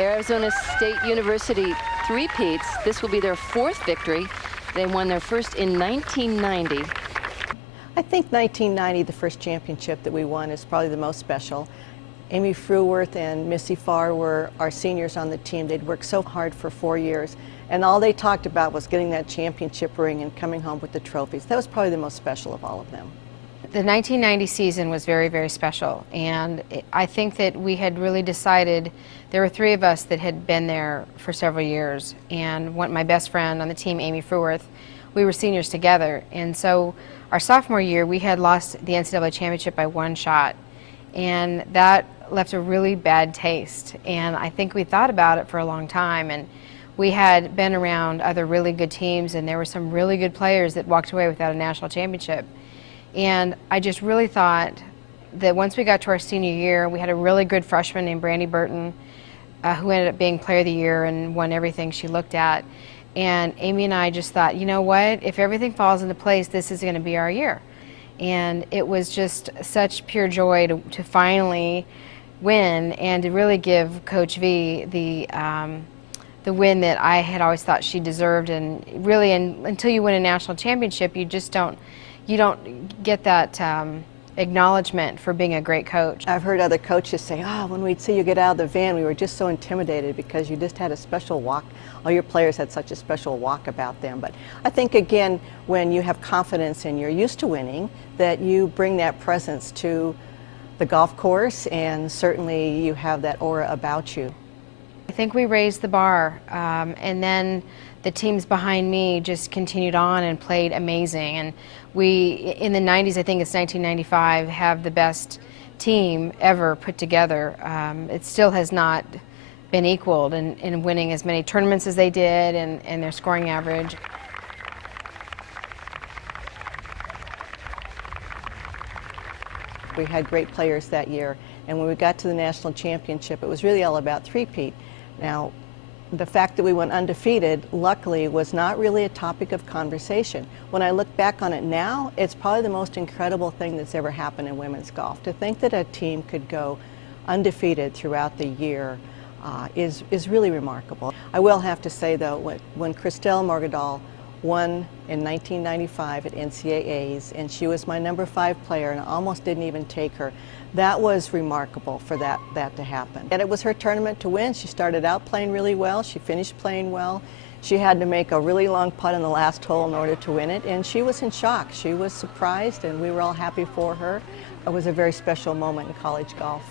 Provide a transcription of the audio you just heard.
Arizona State University three-peats. This will be their fourth victory. They won their first in 1990. I think 1990, the first championship that we won, is probably the most special. Amy Fruworth and Missy Farr were our seniors on the team. They'd worked so hard for 4 years, and all they talked about was getting that championship ring and coming home with the trophies. That was probably the most special of all of them. The 1990 season was very, very special, and I think that we had really decided, there were three of us that had been there for several years, and my best friend on the team, Amy Fruworth, we were seniors together, and so our sophomore year we had lost the NCAA championship by 1 shot, and that left a really bad taste, and I think we thought about it for a long time, and we had been around other really good teams, and there were some really good players that walked away without a national championship. And I just really thought that once we got to our senior year, we had a really good freshman named Brandy Burton, who ended up being Player of the Year and won everything she looked at. And Amy and I just thought, you know what, if everything falls into place, this is going to be our year. And it was just such pure joy to finally win and to really give Coach V the win that I had always thought she deserved. And really, until you win a national championship, you don't get that acknowledgement for being a great coach. I've heard other coaches say, when we'd see you get out of the van, we were just so intimidated because you just had a special walk. All your players had such a special walk about them. But I think, again, when you have confidence and you're used to winning, that you bring that presence to the golf course, and certainly you have that aura about you. I think we raised the bar, and then the teams behind me just continued on and played amazing. And we, in the 90s, I think it's 1995, have the best team ever put together. It still has not been equaled in winning as many tournaments as they did and their scoring average. We had great players that year, and when we got to the national championship, it was really all about three-peat. Now, the fact that we went undefeated, luckily, was not really a topic of conversation. When I look back on it now, it's probably the most incredible thing that's ever happened in women's golf. To think that a team could go undefeated throughout the year is really remarkable. I will have to say, though, when Christelle Morgadal won in 1995 at NCAAs, and she was my number 5 player, and I almost didn't even take her. That was remarkable for that to happen. And it was her tournament to win. She started out playing really well. She finished playing well. She had to make a really long putt in the last hole in order to win it, and she was in shock. She was surprised, and we were all happy for her. It was a very special moment in college golf.